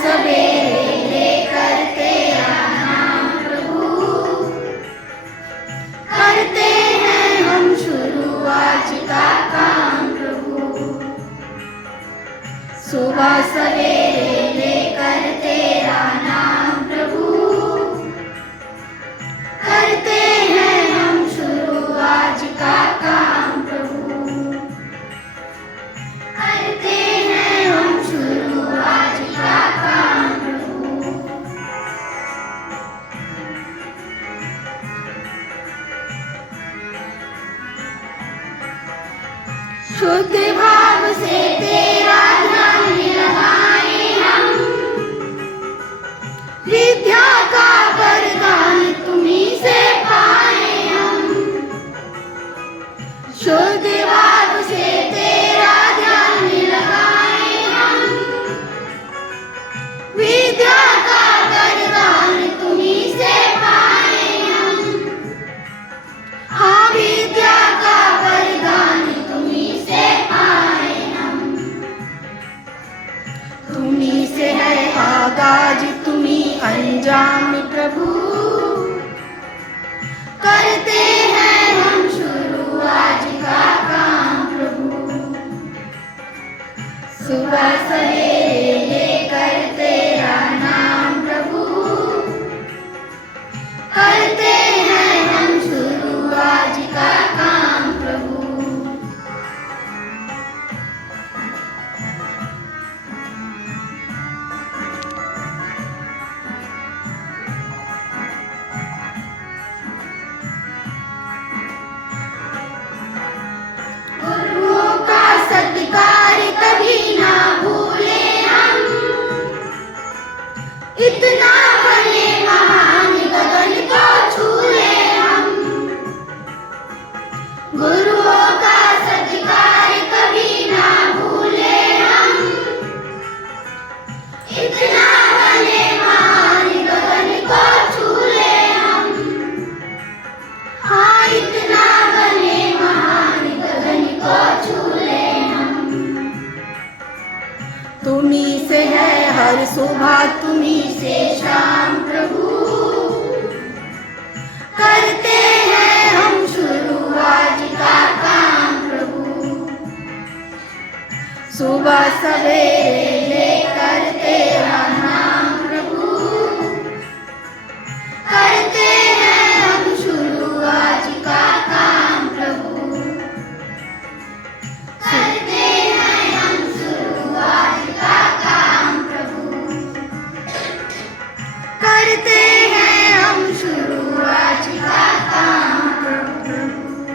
सवेरे लेकर तेरा नाम प्रभु, करते हैं हम शुरू आज का काम प्रभु। सुबह सवेरे लेकर तेरा नाम प्रभु, करते हैं हम शुरू आज का काम प्रभु, करते हैं हम शुरू आज का काम प्रभु। शुद्ध भाव से तेरा ध्यान लगाए हम, विद्या का वरदान तुम्हीं से पाए हम। शुद्ध भाव से तेरा ध्यान लगाए हम, विद्या का वरदान तुम्हीं से पाए हम। हाँ, विद्या का वरदान तुम्हीं से पाए हम। तुम्हीं से है आगाज, तुम्हीं अंजाम प्रभु, करते हैं हम शुरू आज का काम प्रभु। सुबह सवेरे लेकर तेरा नाम प्रभु, करते हैं हम शुरू आज का काम प्रभु। गुरुओं का सत्कार कभी ना भूले हम, इतना बने महान गगन को छू ले हम। गुरुओं का सत्कार कभी ना भूले हम, इतना बने महान गगन को छू ले हम। हाँ, इतना बने महान गगन को छू ले हम। तुम्हीं से है हर सुबह, तुम्हीं से शाम प्रभु, करते हैं हम शुरू आज का काम प्रभु। सुबह सवेरे लेकर तेरा नाम प्रभु, करते हैं हम शुरू आज का काम प्रभु, करते हैं हम शुरू आज का काम प्रभु, करते